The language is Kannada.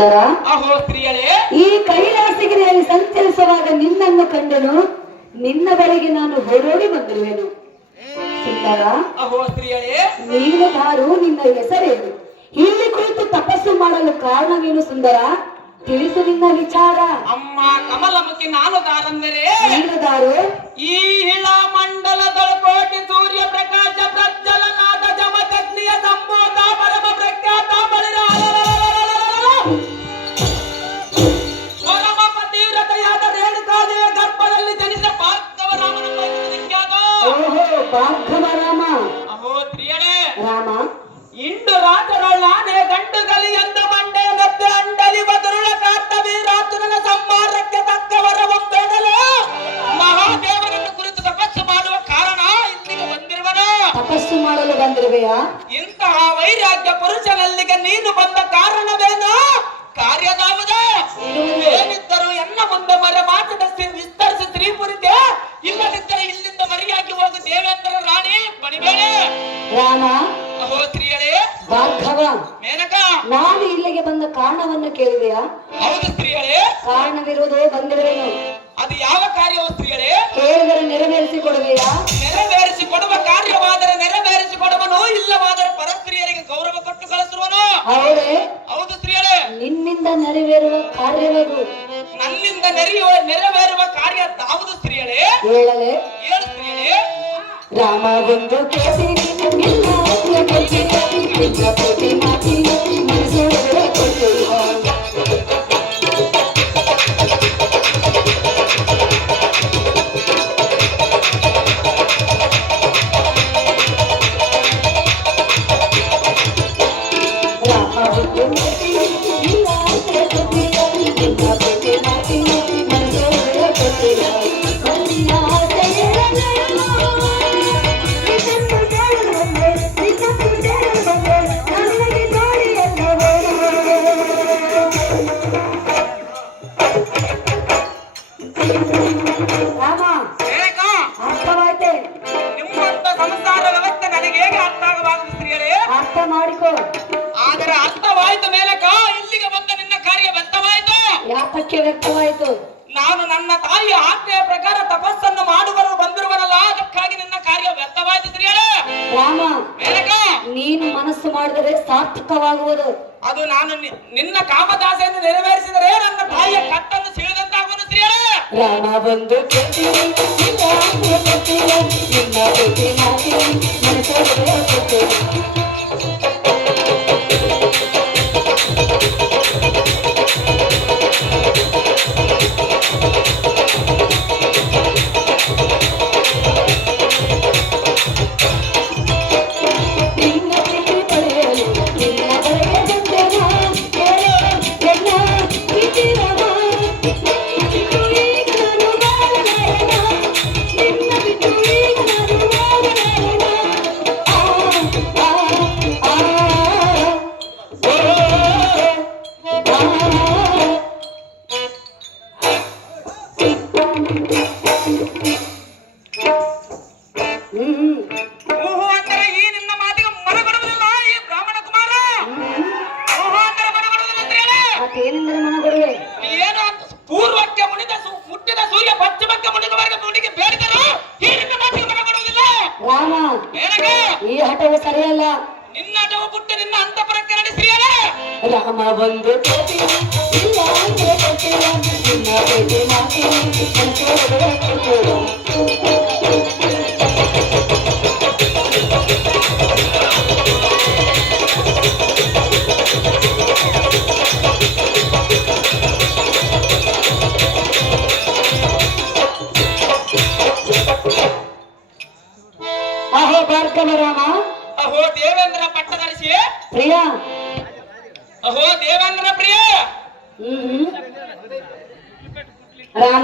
ಸುಂದರ, ಅಹೋ ಸ್ತ್ರೀಯರೇ, ಈ ಕೈಲಾಸಗಿರಿಯಲ್ಲಿ ಸಂಚರಿಸುವಾಗ ನಿನ್ನನ್ನು ಕಂಡನು. ನಿನ್ನ ಬಳಿಗೆ ನಾನು ಹೊರಡಿ ಬಂದಿರುವೆನು. ಸುಂದರ, ಅಹೋ ಸ್ತ್ರೀಯರೇ, ನೀನು ದಾರು, ನಿನ್ನ ಹೆಸರೇನು? ಇಲ್ಲಿ ಕುಳಿತು ತಪಸ್ಸು ಮಾಡಲು ಕಾರಣವೇನು ಸುಂದರ? ತಿಳಿಸು ನಿನ್ನ ವಿಚಾರ. ಅಮ್ಮ ಕಮಲಮುಖಿ, ನಾನು ದಾರಂದರೆ ನೀನು ದಾರು. ಈ ಹಿಳ ಮಂಡಲದೊಳಕೋಟಿ ಸೂರ್ಯ ಪ್ರಕಾಶ ಪ್ರಜ್ವಲನಾದ ಜಮದಗ್ನಿಯ ಸಂಭೂತ ಪರಮ ಪ್ರಖ್ಯಾತ ಪರಮ ಪತಿವ್ರತೆಯಾದ ರೇಣುಕಾದೇವಿಯ ಗರ್ಭದಲ್ಲಿ ಜನಿಸಿದ ಭಾರ್ಗವ ರಾಮನ ವಿಖ್ಯಾತ. ಓಹೋ, ಭಾರ್ಗವ ರಾಮ. ಅಹೋ ಸ್ತ್ರೀಯರೇ, ರಾಮ, ಇಂಡು ರಾಜರಳ್ಳಾನೆ ಗಂಡು ಗಲಿ ಎಂದ ಮಂಡೆ ಗದ್ದೆ ಅಂಡಲಿ ಬದುರುಳ ಕಾಟ ವೀರಾರ್ಜುನನ ಸಂಹಾರಕ್ಕೆ ತಕ್ಕವರ ಒಂಬೆಡಲು ಮಹಾದೇವನನ್ನು ಕುರಿತು ತಪಸ್ಸು ಮಾಡುವ ಕಾರಣ ಇಲ್ಲಿಗೆ ಬಂದಿರುವನು. ತಪಸ್ಸು ಮಾಡಲು ಬಂದಿರುವೆಯಾ? ಇಂತಹ ವೈರಾಗ್ಯ ಪುರುಷನಲ್ಲಿಗೆ ನೀನು ಬಂದ ಕಾರಣವೇನು? ಕಾರ್ಯದಾವುದು ಏನಿದ್ದರೂ ಎನ್ನ ಮುಂದೆ ಮರೆ ಮಾತದ ವಿಸ್ತರಿಸಿ ಸ್ತ್ರೀಪುರಿಗೆ, ಇಲ್ಲದಿದ್ದರೆ ಇಲ್ಲಿಂದ ಮರೆಯಾಗಿ ಹೋಗು ದೇವೇಂದ್ರ ರಾಣಿ ಬಣಿಬೇಡ. ರಾಮ, ಅಹೋ ಸ್ತ್ರೀಯರೇ, ಭಾರ್ಗವ, ಮೇನಕ, ನಾನು ಇಲ್ಲಿಗೆ ಬಂದ ಕಾರಣವನ್ನು ಕೇಳಿದೆಯಾ? ಹೌದು ಸ್ತ್ರೀಯರೇ. ಕಾರಣವಿರುವುದು ಬಂದಿರುವೆನು. ಅದು ಯಾವ ಕಾರ್ಯವೋ ಸ್ತ್ರೀಯರೇ? ಹೇಳಿದರೆ ನೆರವೇರಿಸಿ ಕೊಡುವೆಯಾ? ನೆರವೇರಿಸಿ ಕೊಡುವ ಕಾರ್ಯವಾದರೆ ನೆರವೇರಿಸಿ ಕೊಡುವನು, ಇಲ್ಲವಾದರೆ ಪರಸ್ತ್ರೀಯರಿಗೆ ಗೌರವ ಕೊಟ್ಟು ಕಳಿಸುವನು. ಹೌದೇ? ಹೌದು ಸ್ತ್ರೀಯರೇ. ನಿನ್ನಿಂದ ನೆರವೇರುವ ಕಾರ್ಯವದು. ನನ್ನಿಂದ ನೆರವೇರುವ ಕಾರ್ಯ ಯಾವುದು ಸ್ತ್ರೀಯರೇ? ಹೇಳಲೇ? ಹೇಳು ಸ್ತ್ರೀಯರೇ. ರಾಮ ಒಂದು ಕೇಸಿ ನಿನ್ನ ಪ್ರತಿ ಮಾತಿ ಮನಸ್ಸೊಳಗೆ ಕೊಟ್ಟಿರುವ ವ್ಯಕ್ತವಾಯಿತು. ನಾನು ನನ್ನ ತಾಯಿಯ ಆಜ್ಞೆಯ ಪ್ರಕಾರ ತಪಸ್ಸನ್ನು ಮಾಡುವರು ಬಂದಿರುವನಲ್ಲ, ಅದಕ್ಕಾಗಿ ನಿನ್ನ ಕಾರ್ಯ ವ್ಯರ್ಥವಾಯಿತು ಸ್ತ್ರೀಯರೇ. ರಾಮ, ಮೇನಕ, ನೀನು ಮನಸ್ಸು ಮಾಡಿದರೆ ಸಾರ್ಥಕವಾಗುವುದು. ಅದು ನಾನು ನಿನ್ನ ಕಾಮದಾಸೆಯನ್ನು ನೆರವೇರಿಸಿದರೆ ನನ್ನ ತಾಯಿಯ ಕತ್ತನ್ನು ಸೀಳಿದಂತಾಗುವುದು ಸ್ತ್ರೀಯರೇ. ರಾಮ ಬಂದು ಈ ಹಠವು ಸರಿಯಲ್ಲ. ನಿನ್ನ ಹಠವು ಬಿಟ್ಟು ನಿನ್ನ ಅಂತಃಪುರಕ್ಕೆ ನಡೆಸ್ತೀಯಲ್ಲ. ರಾಮ ಬಂದು ಅಹೋ ಭಾರ್ಗವ ರಾಮ, ಅಹೋ ದೇವೇಂದ್ರ ಪಟ್ಟದರ್ಶಿ ಪ್ರಿಯ, ಅಹೋ ದೇವೇಂದ್ರ ಪ್ರಿಯ. ರಾಮ